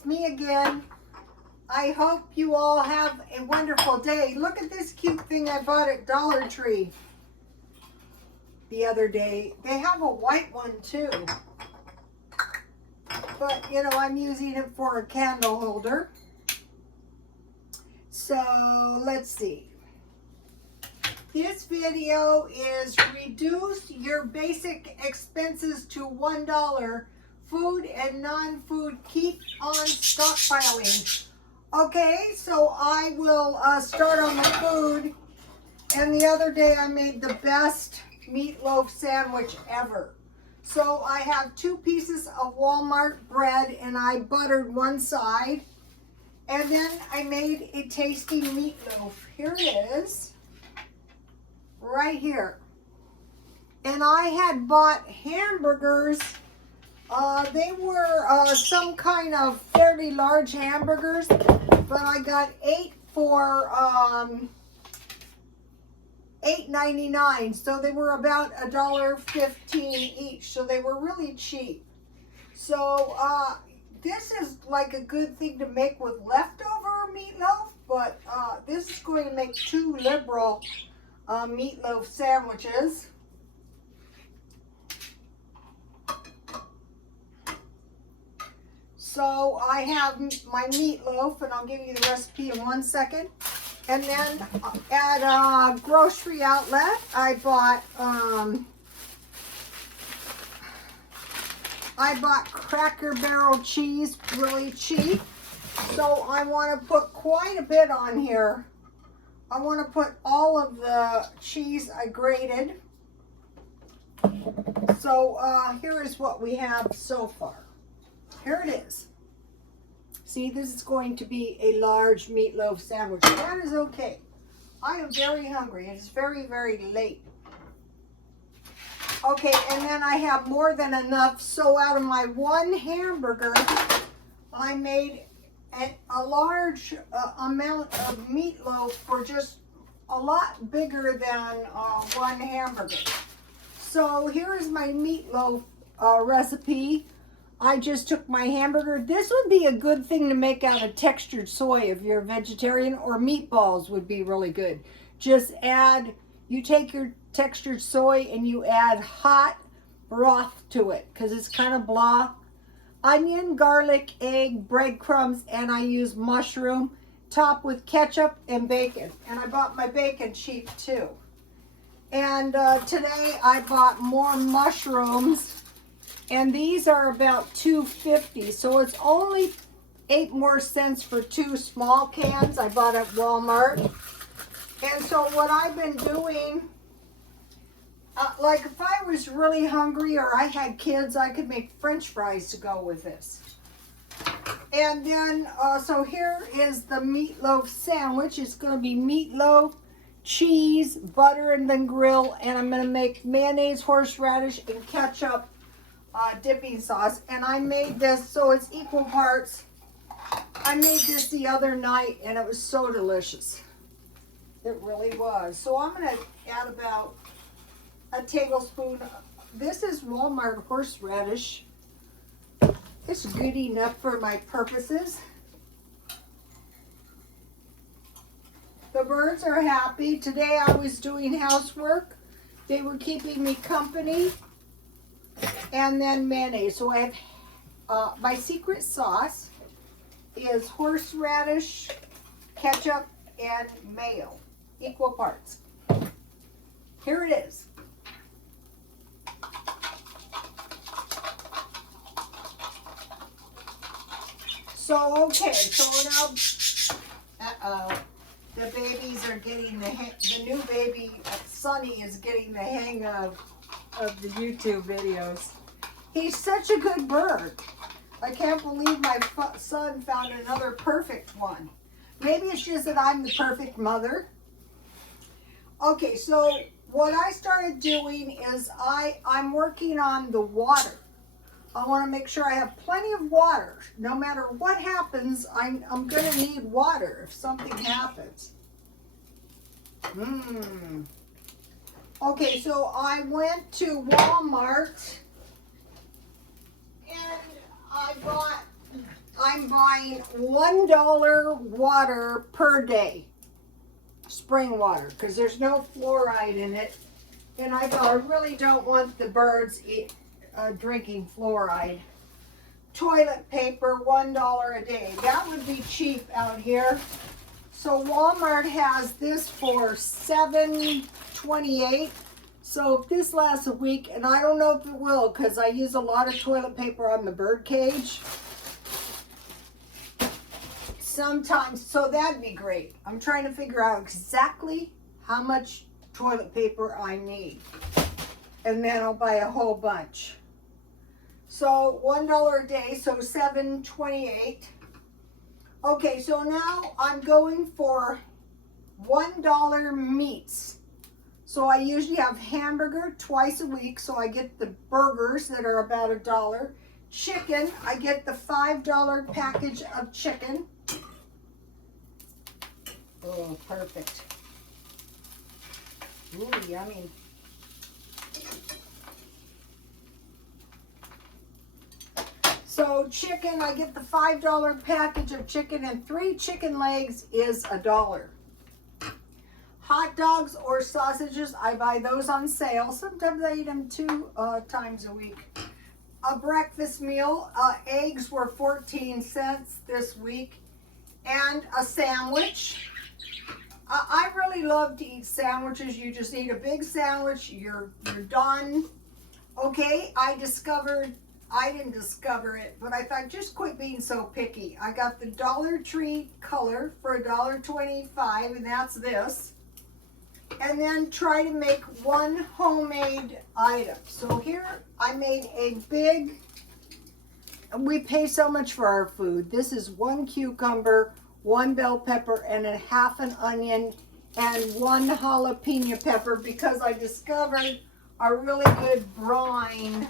it's me again. I hope you all have a wonderful day. Look at this cute thing I bought at Dollar Tree the other day. They have a white one too. But, you know, I'm using it for a candle holder. So, let's see. This video is reduce your basic expenses to $1. Food and non-food, keep on stockpiling. Okay, so I will start on the food. And the other day I made the best meatloaf sandwich ever. So I have 2 pieces of Walmart bread and I buttered one side. And then I made a tasty meatloaf. Here it is. Right here. And I had bought hamburgers. They were some kind of fairly large hamburgers, but I got 8 for $8.99. So they were about $1.15 each. So they were really cheap. So this is like a good thing to make with leftover meatloaf, but this is going to make 2 liberal meatloaf sandwiches. So I have my meatloaf, and I'll give you the recipe in 1 second. And then at a grocery outlet, I bought Cracker Barrel cheese, really cheap. So I want to put quite a bit on here. I want to put all of the cheese I grated. So here is what we have so far. Here it is. See, this is going to be a large meatloaf sandwich. That is okay. I am very hungry. It is very, very late. Okay, and then I have more than enough. So out of my 1 hamburger, I made a large amount of meatloaf for just a lot bigger than 1 hamburger. So here is my meatloaf recipe. I just took my hamburger. This would be a good thing to make out of textured soy if you're a vegetarian, or meatballs would be really good. Just add, you take your textured soy and you add hot broth to it because it's kind of blah. Onion, garlic, egg, breadcrumbs, and I use mushroom. Top with ketchup and bacon. And I bought my bacon cheap too. And today I bought more mushrooms. And these are about $2.50, so it's only 8 more cents for 2 small cans I bought at Walmart. And so what I've been doing, like if I was really hungry or I had kids, I could make French fries to go with this. And then, so here is the meatloaf sandwich. It's going to be meatloaf, cheese, butter, and then grill. And I'm going to make mayonnaise, horseradish, and ketchup dipping sauce. And I made this so it's equal parts. I made this the other night and it was so delicious. It really was. So I'm going to add about a tablespoon. This is Walmart horseradish. It's good enough for my purposes. The birds are happy. Today I was doing housework. They were keeping me company. And then mayonnaise. So I have my secret sauce is horseradish, ketchup, and mayo. Equal parts. Here it is. So, okay, so now, the babies are getting the new baby, Sonny, is getting the hang of the YouTube videos. He's such a good bird. I can't believe my son found another perfect one. Maybe it's just that I'm the perfect mother. Okay, so what I started doing is I'm working on the water. I want to make sure I have plenty of water. No matter what happens, I'm going to need water if something happens. Okay, so I went to Walmart and I I'm buying $1 water per day. Spring water, because there's no fluoride in it. And I thought I really don't want the birds drinking fluoride. Toilet paper, $1 a day. That would be cheap out here. So Walmart has this for $7.28. So if this lasts a week, and I don't know if it will, because I use a lot of toilet paper on the bird cage. Sometimes, so that'd be great. I'm trying to figure out exactly how much toilet paper I need. And then I'll buy a whole bunch. So $1 a day, so $7.28. Okay, so now I'm going for $1 meats. So I usually have hamburger twice a week, so I get the burgers that are about $1. Chicken, I get the $5 package of chicken. Oh, perfect. Ooh, yummy. So chicken, I get the $5 package of chicken, and 3 chicken legs is $1. Hot dogs or sausages, I buy those on sale. Sometimes I eat them 2 times a week. A breakfast meal, eggs were 14 cents this week, and a sandwich. I really love to eat sandwiches. You just eat a big sandwich, you're done. Okay, I didn't discover it, but I thought, just quit being so picky. I got the Dollar Tree color for $1.25, and that's this. And then try to make one homemade item. So here I made a big, we pay so much for our food. This is 1 cucumber, 1 bell pepper, and a half an onion, and 1 jalapeno pepper, because I discovered a really good brine.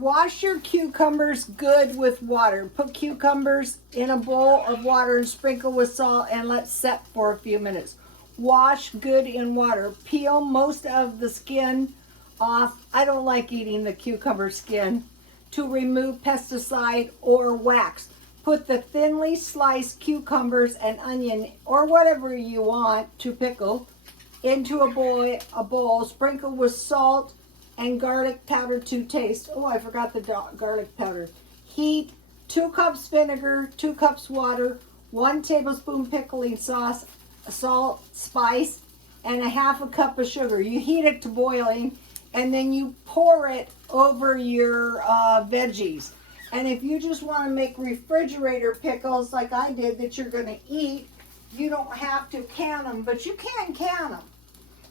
Wash your cucumbers good with water. Put cucumbers in a bowl of water and sprinkle with salt and let set for a few minutes. Wash good in water. Peel most of the skin off. I don't like eating the cucumber skin. To remove pesticide or wax. Put the thinly sliced cucumbers and onion, or whatever you want to pickle, into a bowl. Sprinkle with salt and garlic powder to taste. Oh, I forgot the garlic powder. Heat 2 cups vinegar, 2 cups water, 1 tablespoon pickling sauce, salt, spice, and a half a cup of sugar. You heat it to boiling, and then you pour it over your veggies. And if you just want to make refrigerator pickles like I did that you're going to eat, you don't have to can them, but you can them.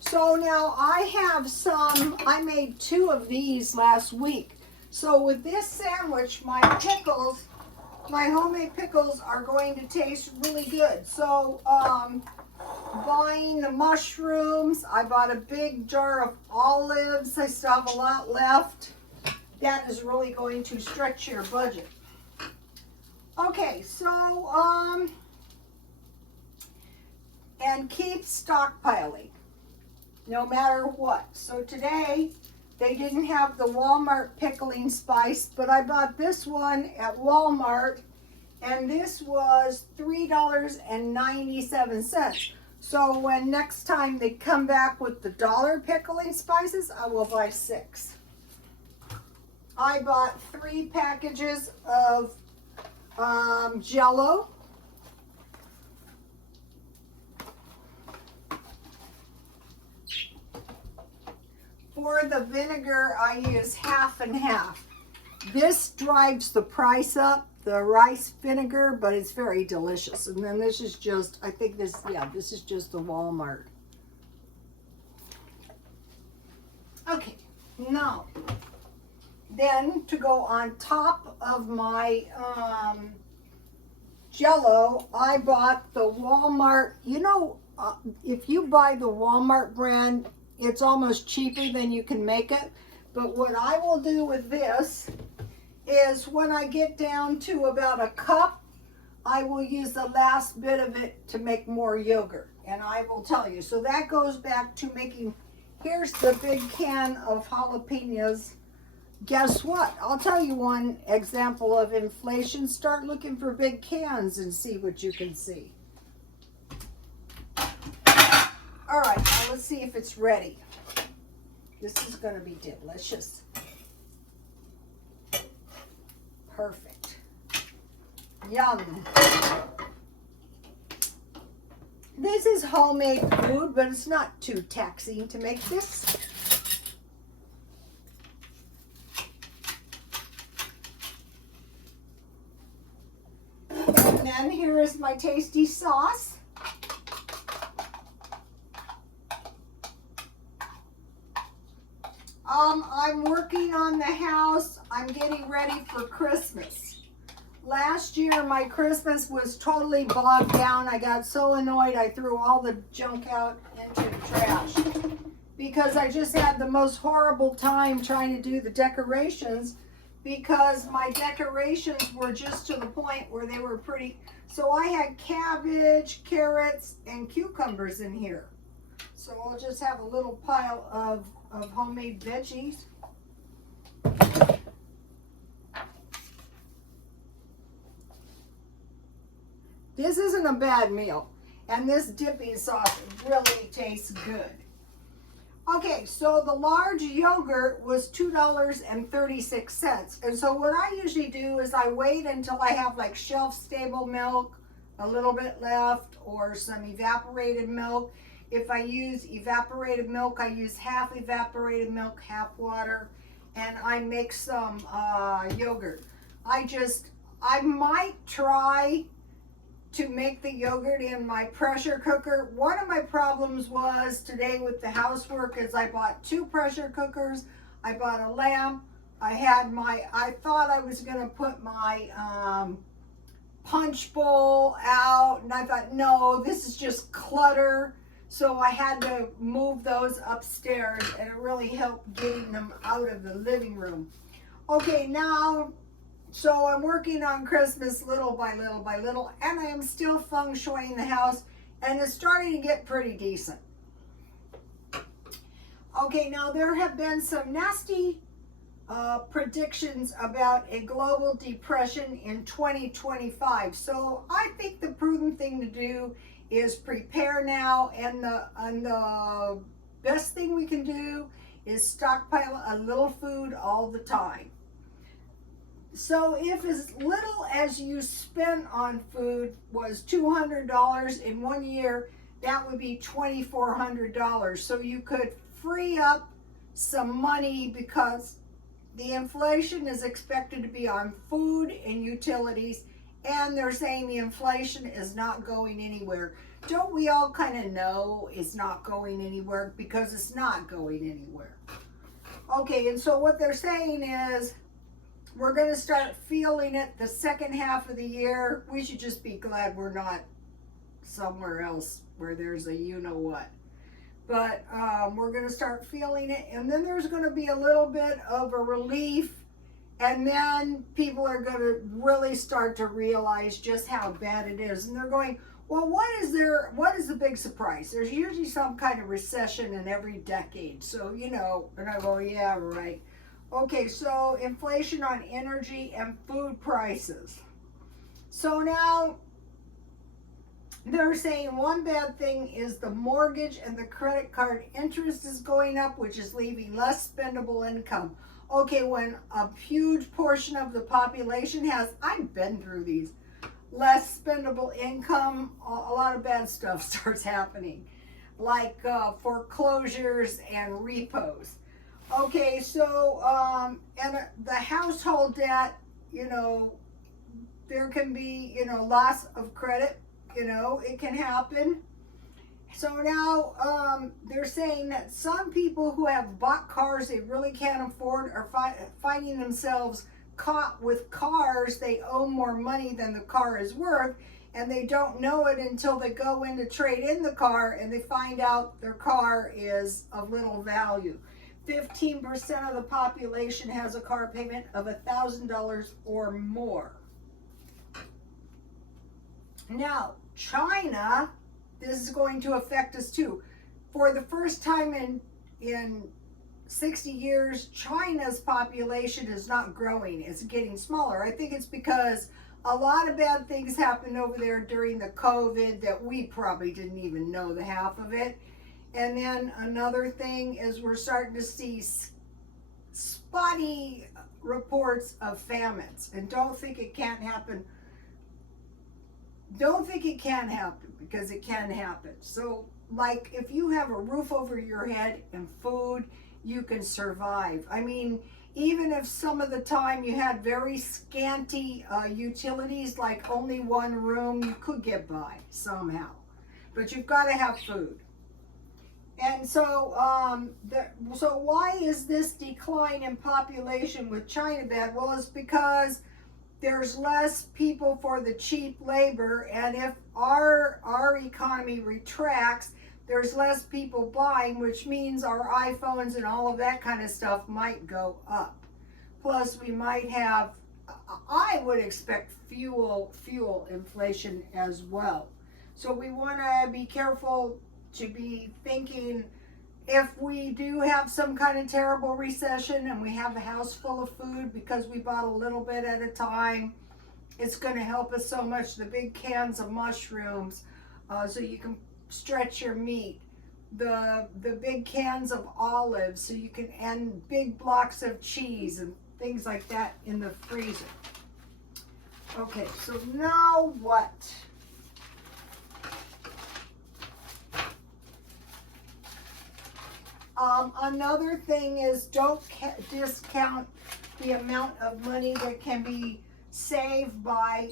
So now I have some, I made 2 of these last week. So with this sandwich, my pickles, my homemade pickles are going to taste really good. So buying the mushrooms, I bought a big jar of olives. I still have a lot left. That is really going to stretch your budget. Okay, so and keep stockpiling. No matter what. So today, they didn't have the Walmart pickling spice, but I bought this one at Walmart, and this was $3.97. So when next time they come back with the $1 pickling spices, I will buy 6. I bought 3 packages of Jell-O. For the vinegar, I use half and half. This drives the price up, the rice vinegar, but it's very delicious. And then this is just, I think this, yeah, this is just the Walmart. Okay, now, then to go on top of my Jell-O, I bought the Walmart, you know, if you buy the Walmart brand, it's almost cheaper than you can make it. But what I will do with this is when I get down to about a cup, I will use the last bit of it to make more yogurt. And I will tell you. So that goes back to making, here's the big can of jalapenos. guess what? I'll tell you one example of inflation. Start looking for big cans and see what you can see. All right, now let's see if it's ready. This is going to be delicious. Perfect. Yum. This is homemade food, but it's not too taxing to make this. And then here is my tasty sauce. I'm working on the house. I'm getting ready for Christmas. Last year, my Christmas was totally bogged down. I got so annoyed, I threw all the junk out into the trash because I just had the most horrible time trying to do the decorations because my decorations were just to the point where they were pretty. So I had cabbage, carrots, and cucumbers in here. So I'll just have a little pile of homemade veggies. This isn't a bad meal, and this dipping sauce really tastes good. Okay, so the large yogurt was $2.36. And so what I usually do is I wait until I have like shelf-stable milk, a little bit left, or some evaporated milk. If I use evaporated milk, I use half evaporated milk, half water, and I make some yogurt. I might try to make the yogurt in my pressure cooker. One of my problems was today with the housework is I bought 2 pressure cookers. I bought a lamp. I thought I was gonna put my punch bowl out, and I thought, no, this is just clutter. So I had to move those upstairs, and it really helped getting them out of the living room. Okay, now, so I'm working on Christmas little by little by little, and I am still feng shuiing the house, and it's starting to get pretty decent. Okay, now there have been some nasty predictions about a global depression in 2025. So I think the prudent thing to do is prepare now, and the best thing we can do is stockpile a little food all the time. So if as little as you spent on food was $200 in 1 year, that would be $2,400. So you could free up some money because the inflation is expected to be on food and utilities, and they're saying the inflation is not going anywhere. Don't we all kind of know it's not going anywhere because it's not going anywhere? Okay, and so what they're saying is we're going to start feeling it the second half of the year. We should just be glad we're not somewhere else where there's a you-know-what. But we're going to start feeling it, and then there's going to be a little bit of a relief, and then people are going to really start to realize just how bad it is. And they're going, well, what is the big surprise? There's usually some kind of recession in every decade. So, you know, and I go, yeah, right. Okay, so inflation on energy and food prices. So now they're saying one bad thing is the mortgage and the credit card interest is going up, which is leaving less spendable income. Okay, when a huge portion of the population has, I've been through these, less spendable income, a lot of bad stuff starts happening, like foreclosures and repos. Okay, so, and the household debt, you know, there can be, you know, loss of credit, you know, it can happen. So now they're saying that some people who have bought cars they really can't afford are finding themselves caught with cars they owe more money than the car is worth, and they don't know it until they go in to trade in the car and they find out their car is of little value. 15% of the population has a car payment of $1,000 or more. Now, China, this is going to affect us too. For the first time in 60 years, China's population is not growing, it's getting smaller. I think it's because a lot of bad things happened over there during the COVID that we probably didn't even know the half of it. And then another thing is we're starting to see spotty reports of famines. And don't think it can't happen. Don't think it can't happen, because it can happen. So, like, if you have a roof over your head and food, you can survive. I mean, even if some of the time you had very scanty utilities, like only one room, you could get by somehow. But you've got to have food. And so, so why is this decline in population with China bad? Well, it's because there's less people for the cheap labor, and if our economy retracts, there's less people buying, which means our iPhones and all of that kind of stuff might go up. Plus, we might have, I would expect fuel inflation as well. So we want to be careful to be thinking, if we do have some kind of terrible recession and we have a house full of food because we bought a little bit at a time, it's going to help us so much. The big cans of mushrooms, so you can stretch your meat. The big cans of olives, so you can, and big blocks of cheese and things like that in the freezer. Okay, so now what? Another thing is, don't discount the amount of money that can be saved by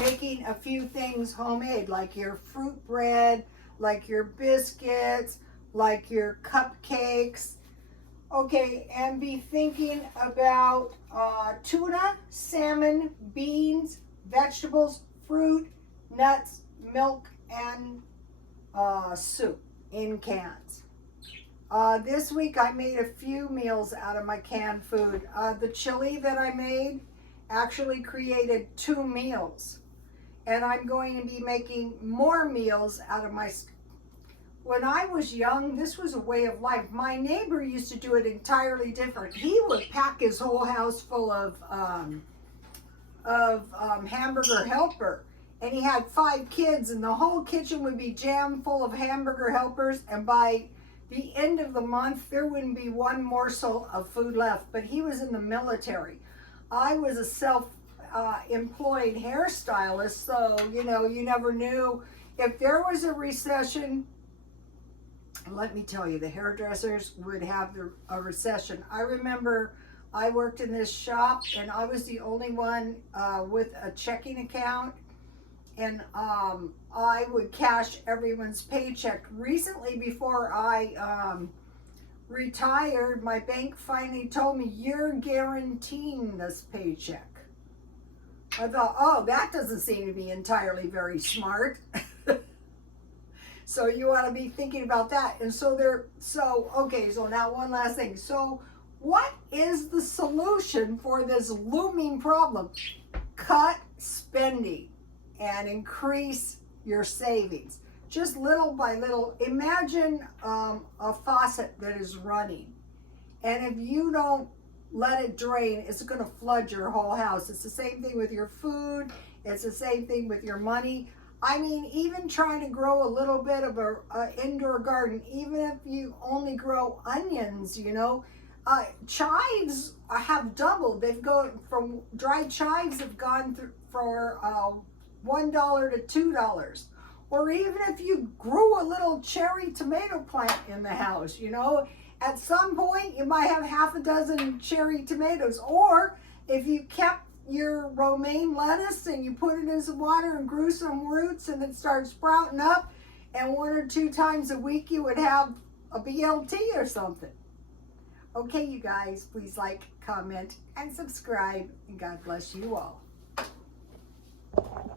making a few things homemade, like your fruit bread, like your biscuits, like your cupcakes. Okay, and be thinking about tuna, salmon, beans, vegetables, fruit, nuts, milk, and soup in cans. This week I made a few meals out of my canned food. The chili that I made actually created 2 meals. And I'm going to be making more meals out of my... When I was young, this was a way of life. My neighbor used to do it entirely different. He would pack his whole house full of hamburger helper. And he had 5 kids, and the whole kitchen would be jammed full of hamburger helpers, and by the end of the month, there wouldn't be one morsel of food left. But he was in the military. I was a self-employed hairstylist, so, you know, you never knew. If there was a recession, let me tell you, the hairdressers would have a recession. I remember I worked in this shop, and I was the only one with a checking account. And I would cash everyone's paycheck. Recently, before I retired, my bank finally told me, you're guaranteeing this paycheck. I thought, oh, that doesn't seem to be entirely very smart. So you ought to be thinking about that. And so okay, so now one last thing. So what is the solution for this looming problem? Cut spending and increase your savings. Just little by little. Imagine a faucet that is running. And if you don't let it drain, it's going to flood your whole house. It's the same thing with your food. It's the same thing with your money. I mean, even trying to grow a little bit of a indoor garden, even if you only grow onions, you know, chives have doubled. They've gone from, dried chives have gone through for $1 to $2. Or even if you grew a little cherry tomato plant in the house, you know, at some point you might have half a dozen cherry tomatoes. Or if you kept your romaine lettuce and you put it in some water and grew some roots and it started sprouting up, and 1 or 2 times a week you would have a BLT or something. Okay, you guys, please like, comment, and subscribe, and God bless you all.